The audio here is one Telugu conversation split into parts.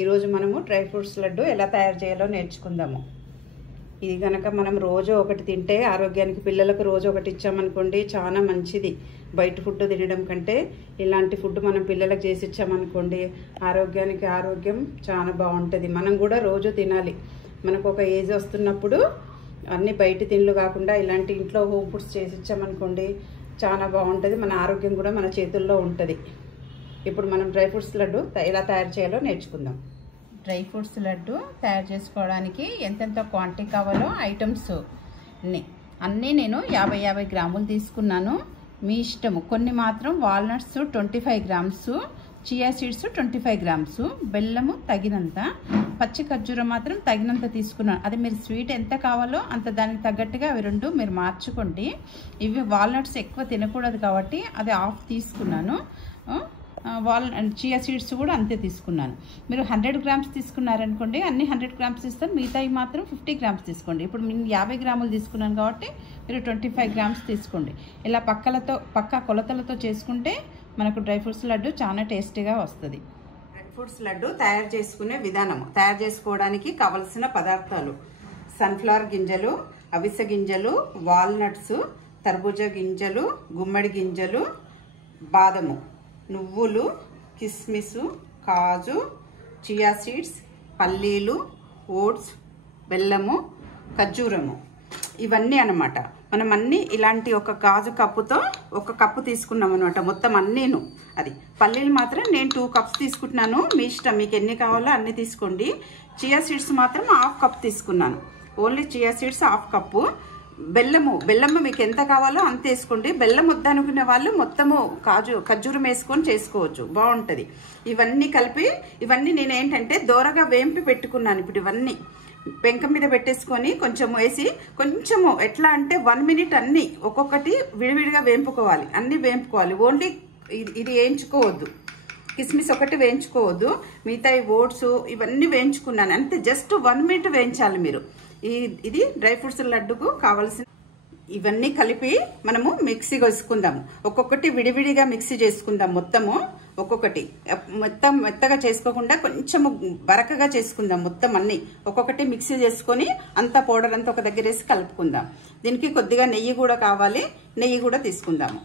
ఈరోజు మనము డ్రై ఫ్రూట్స్ లడ్డు ఎలా తయారు చేయాలో నేర్చుకుందాము. ఇది కనుక మనం రోజు ఒకటి తింటే ఆరోగ్యానికి, పిల్లలకు రోజు ఒకటి ఇచ్చామనుకోండి చాలా మంచిది. బయట ఫుడ్ తినడం కంటే ఇలాంటి ఫుడ్ మనం పిల్లలకు చేసి ఇచ్చామనుకోండి ఆరోగ్యానికి ఆరోగ్యం చాలా బాగుంటుంది. మనం కూడా రోజు తినాలి. మనకు ఒక ఏజ్ వస్తున్నప్పుడు అన్ని బయట తిండ్లు కాకుండా ఇలాంటి ఇంట్లో హోమ్ ఫుడ్స్ చేసి ఇచ్చామనుకోండి చాలా బాగుంటుంది. మన ఆరోగ్యం కూడా మన చేతుల్లో ఉంటుంది. ఇప్పుడు మనం డ్రై ఫ్రూట్స్ లడ్డు ఎలా తయారు చేయాలో నేర్చుకుందాం. డ్రై ఫ్రూట్స్ లడ్డు తయారు చేసుకోవడానికి ఎంతెంత క్వాంటిటీ కావాలో ఐటమ్స్ అన్నీ నేను 50 గ్రాములు తీసుకున్నాను. మీ ఇష్టము. కొన్ని మాత్రం walnuts 25 grams, chia seeds 25 grams, బెల్లము తగినంత, పచ్చి ఖర్జూరం మాత్రం తగినంత తీసుకున్నాను. అది మీరు స్వీట్ ఎంత కావాలో అంత దానికి తగ్గట్టుగా అవి రెండు మీరు మార్చుకోండి. ఇవి వాల్నట్స్ ఎక్కువ తినకూడదు కాబట్టి అది హాఫ్ తీసుకున్నాను. చియా సీడ్స్ కూడా అంతే తీసుకున్నాను. మీరు 100 గ్రామ్స్ తీసుకున్నారనుకోండి అన్ని 100 గ్రామ్స్ తీస్తాను, మిగతాయి మాత్రం 50 గ్రామ్స్ తీసుకోండి. ఇప్పుడు నేను 50 గ్రాములు తీసుకున్నాను కాబట్టి మీరు 25 గ్రామ్స్ తీసుకోండి. ఇలా పక్క కొలతలతో చేసుకుంటే మనకు డ్రై ఫ్రూట్స్ లడ్డు చాలా టేస్టీగా వస్తుంది. డ్రై ఫ్రూట్స్ లడ్డు తయారు చేసుకునే విధానము. తయారు చేసుకోవడానికి కావలసిన పదార్థాలు: సన్ఫ్లవర్ గింజలు, అవిసె గింజలు, వాల్నట్స్, తర్బూజా గింజలు, గుమ్మడి గింజలు, బాదము, నువ్వులు, కిస్మిస్, కాజు, చియా సీడ్స్, పల్లీలు, ఓట్స్, బెల్లము, ఖర్జూరము, ఇవన్నీ అన్నమాట. మనం అన్నీ ఇలాంటి ఒక గాజు కప్పుతో 1 కప్పు తీసుకున్నాం అనమాట. మొత్తం అన్నీను. అది పల్లీలు మాత్రం నేను 2 కప్స్ తీసుకుంటున్నాను. మీ ఇష్టం, మీకు ఎన్ని కావాలో అన్ని తీసుకోండి. చియా సీడ్స్ మాత్రం హాఫ్ కప్ తీసుకున్నాను. Only chia seeds half cup. బెల్లము మీకు ఎంత కావాలో అంత వేసుకోండి. బెల్లం వద్దనుకునే వాళ్ళు మొత్తము ఖర్జూరం వేసుకొని చేసుకోవచ్చు, బాగుంటుంది. ఇవన్నీ కలిపి నేను ఏంటంటే దోరగా వేంపి పెట్టుకున్నాను. ఇప్పుడు ఇవన్నీ పెంక మీద పెట్టేసుకొని కొంచెము వేసి, కొంచెము ఎట్లా అంటే 1 మినిట్ అన్నీ ఒక్కొక్కటి విడివిడిగా వేంపుకోవాలి. అన్నీ వేంపుకోవాలి. ఓన్లీ ఇది వేయించుకోవద్దు. కిస్మిస్ ఒకటి వేయించుకోవద్దు. మిగతా ఓట్స్ ఇవన్నీ వేయించుకున్నాను అంతే. జస్ట్ 1 మినిట్ వేయించాలి మీరు. ఇది డ్రై ఫ్రూట్స్ లడ్డుకు కావాల్సిన. ఇవన్నీ కలిపి మనము మిక్సీ వేసుకుందాము. ఒక్కొక్కటి విడివిడిగా మిక్సీ చేసుకుందాం. మొత్తము ఒక్కొక్కటి మొత్తం మెత్తగా చేసుకోకుండా కొంచెము బరకగా చేసుకుందాం. మొత్తం అన్ని ఒక్కొక్కటి మిక్సీ చేసుకొని అంతా పౌడర్ అంతా ఒక దగ్గర వేసి కలుపుకుందాం. దీనికి కొద్దిగా నెయ్యి కూడా కావాలి. నెయ్యి కూడా తీసుకుందాము.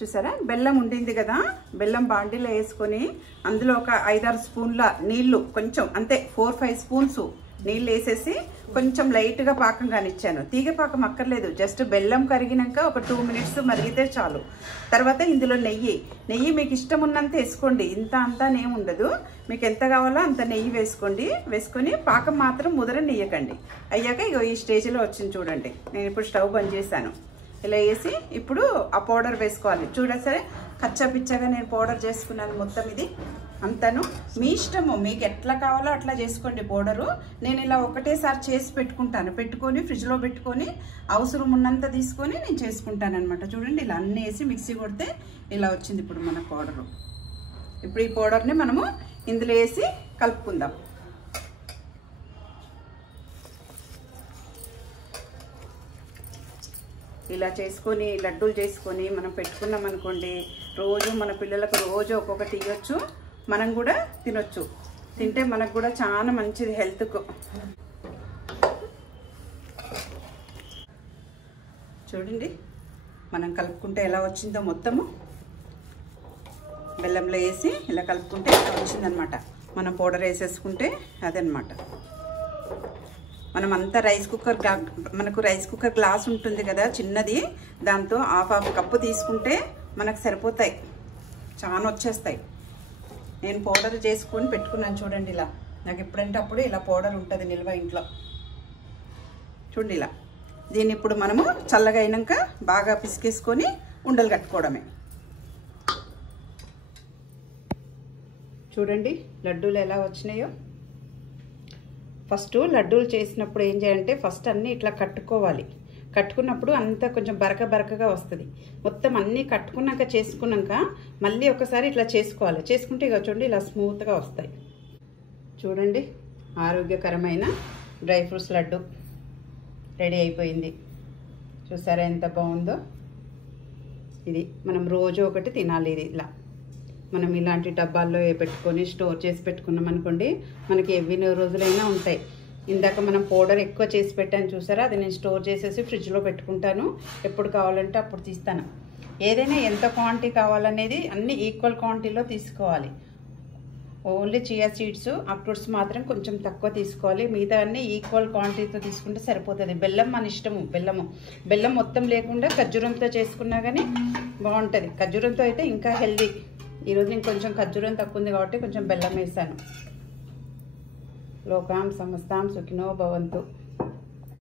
చూసారా, బెల్లం ఉండింది కదా, బెల్లం బాండీలో వేసుకొని అందులో ఒక 5-6 స్పూన్ల నీళ్లు, కొంచెం అంతే 4-5 స్పూన్స్ నీళ్ళు వేసేసి కొంచెం లైట్గా పాకం కానిచ్చాను. తీగ పాకం అక్కర్లేదు. జస్ట్ బెల్లం కరిగినాక ఒక 2 మినిట్స్ మరిగితే చాలు. తర్వాత ఇందులో నెయ్యి మీకు ఇష్టం ఉన్నంత వేసుకోండి. అంతానేం ఉండదు. మీకు ఎంత కావాలో అంత నెయ్యి వేసుకొని పాకం మాత్రం ముదరనియ్యకండి. అయ్యాక ఇగో ఈ స్టేజ్లో వచ్చింది చూడండి. నేను ఇప్పుడు స్టవ్ బంద్ చేశాను. ఇలా వేసి ఇప్పుడు ఆ పౌడర్ వేసుకోవాలి. చూడసరే కచ్చాపిచ్చగా నేను పౌడర్ చేసుకున్నాను. మొత్తం ఇది అంతను మీ ఇష్టము, మీకు ఎట్లా కావాలో అట్లా చేసుకోండి పౌడరు. నేను ఇలా ఒకటేసారి చేసి పెట్టుకొని ఫ్రిడ్జ్లో పెట్టుకొని అవసరం ఉన్నంత తీసుకొని నేను చేసుకుంటాను అనమాట. చూడండి, ఇలా అన్నీ వేసి మిక్సీ కొడితే ఇలా వచ్చింది ఇప్పుడు మన పౌడరు. ఇప్పుడు ఈ పౌడర్ని మనము ఇందులో వేసి కలుపుకుందాం. ఇలా చేసుకొని లడ్డూలు చేసుకొని మనం పెట్టుకున్నాం అనుకోండి, రోజు మన పిల్లలకు రోజు ఒక్కొక్కటి ఇవ్వచ్చు, మనం కూడా తినొచ్చు. తింటే మనకు కూడా చాలా మంచిది హెల్త్కు. చూడండి మనం కలుపుకుంటే ఎలా వచ్చిందో. మొత్తము బెల్లంలో వేసి ఇలా కలుపుకుంటే ఎలా వచ్చిందనమాట. మనం పౌడర్ వేసేసుకుంటే అదనమాట. మనం అంతా మనకు రైస్ కుక్కర్ గ్లాస్ ఉంటుంది కదా చిన్నది, దాంతో హాఫ్ కప్పు తీసుకుంటే మనకు సరిపోతాయి, చాలా వచ్చేస్తాయి. నేను పౌడర్ చేసుకొని పెట్టుకున్నాను చూడండి. ఇలా నాకు ఎప్పుడంటే అప్పుడు ఇలా పౌడర్ ఉంటుంది నిల్వ ఇంట్లో. చూడండి ఇలా. దీన్ని ఇప్పుడు మనము చల్లగా అయినాక బాగా పిసికేసుకొని ఉండలు కట్టుకోవడమే. చూడండి లడ్డూలు ఎలా వచ్చినాయో. ఫస్ట్ లడ్డూలు చేసినప్పుడు ఏం చేయాలంటే ఫస్ట్ అన్నీ ఇట్లా కట్టుకోవాలి. కట్టుకున్నప్పుడు అంతా కొంచెం బరకగా వస్తుంది. మొత్తం అన్నీ కట్టుకున్నాక చేసుకున్నాక మళ్ళీ ఒకసారి ఇట్లా చేసుకోవాలి. చేసుకుంటే ఇక చూడండి ఇలా స్మూత్గా వస్తాయి. చూడండి, ఆరోగ్యకరమైన డ్రై ఫ్రూట్స్ లడ్డు రెడీ అయిపోయింది. చూసారా ఎంత బాగుందో. ఇది మనం రోజు ఒకటి తినాలి. ఇది ఇలా మనం ఇలాంటి డబ్బాల్లో పెట్టుకొని స్టోర్ చేసి పెట్టుకున్నాం అనుకోండి, మనకి ఎన్ని రోజులైనా ఉంటాయి. ఇందాక మనం పౌడర్ ఎక్కువ చేసి పెట్టాను చూసారా, అది నేను స్టోర్ చేసేసి ఫ్రిడ్జ్లో పెట్టుకుంటాను. ఎప్పుడు కావాలంటే అప్పుడు తీస్తాను. ఏదైనా ఎంత క్వాంటిటీ కావాలనేది అన్ని ఈక్వల్ క్వాంటిటీలో తీసుకోవాలి. ఓన్లీ చియా సీడ్స్, అక్రూట్స్ మాత్రం కొంచెం తక్కువ తీసుకోవాలి. మిగతా అన్ని ఈక్వల్ క్వాంటిటీతో తీసుకుంటే సరిపోతుంది. బెల్లం మన ఇష్టము. బెల్లం మొత్తం లేకుండా ఖర్జూరంతో చేసుకున్నా కానీ బాగుంటుంది. ఖర్జూరంతో అయితే ఇంకా హెల్దీ. ఈరోజు నేను కొంచెం ఖర్జూరం తక్కువ ఉంది కాబట్టి కొంచెం బెల్లం వేసాను. లోకాం సమస్తాం సుఖినో భవంతు.